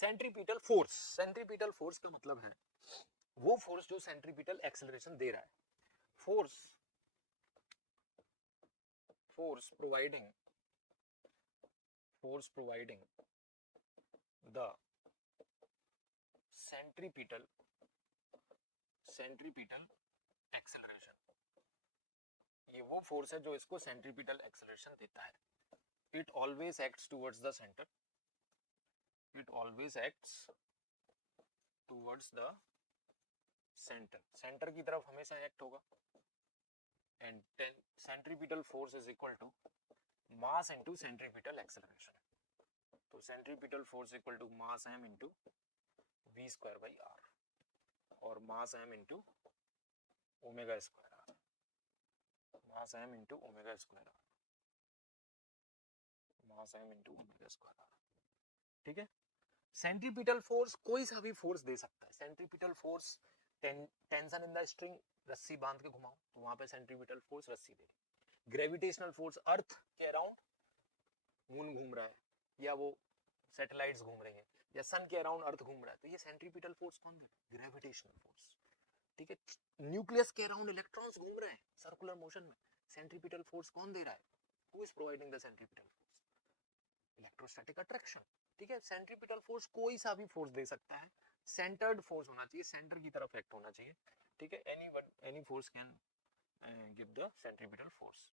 Centripetal force, centripetal force का मतलब है वो फोर्स जो सेंट्रीपिटल एक्सेलरेशन दे रहा है, force providing the centripetal acceleration, ये वो फोर्स है जो इसको सेंट्रीपिटल एक्सेलरेशन देता है। It always acts towards the centre, it always acts towards the centre, centre की तरफ हमेशा एक्ट होगा। And centripetal force is equal to mass into centripetal acceleration. तो centripetal force equal to mass m into v square by r, और mass m into omega square r, mass m into omega square r, mass m into omega square r। ठीक है, centripetal force कोई सा भी force दे सकता है। Centripetal force tension in the string, रस्सी बांध के घुमाओ तो वहां पे सेंट्रीपिटल फोर्स रस्सी देगी। ग्रेविटेशनल फोर्स अर्थ के अराउंड मून घूम रहा है, या वो सैटेलाइट्स घूम रही हैं, या सन के अराउंड अर्थ घूम रहा है, तो ये सेंट्रीपिटल फोर्स कौन दे रहा है? Gravitational force. ठीक है, न्यूक्लियस के अराउंड इलेक्ट्रॉन्स घूम रहे हैं सर्कुलर मोशन में, सेंट्रीपिटल फोर्स कौन दे रहा है? Who is providing the centripetal force? Electrostatic attraction. ठीक है, सेंट्रीपिटल फोर्स कोई सा भी फोर्स दे सकता है, सेंटर्ड फोर्स होना चाहिए, सेंटर की तरफ एक्ट होना चाहिए। ठीक है, any force can give the centripetal force.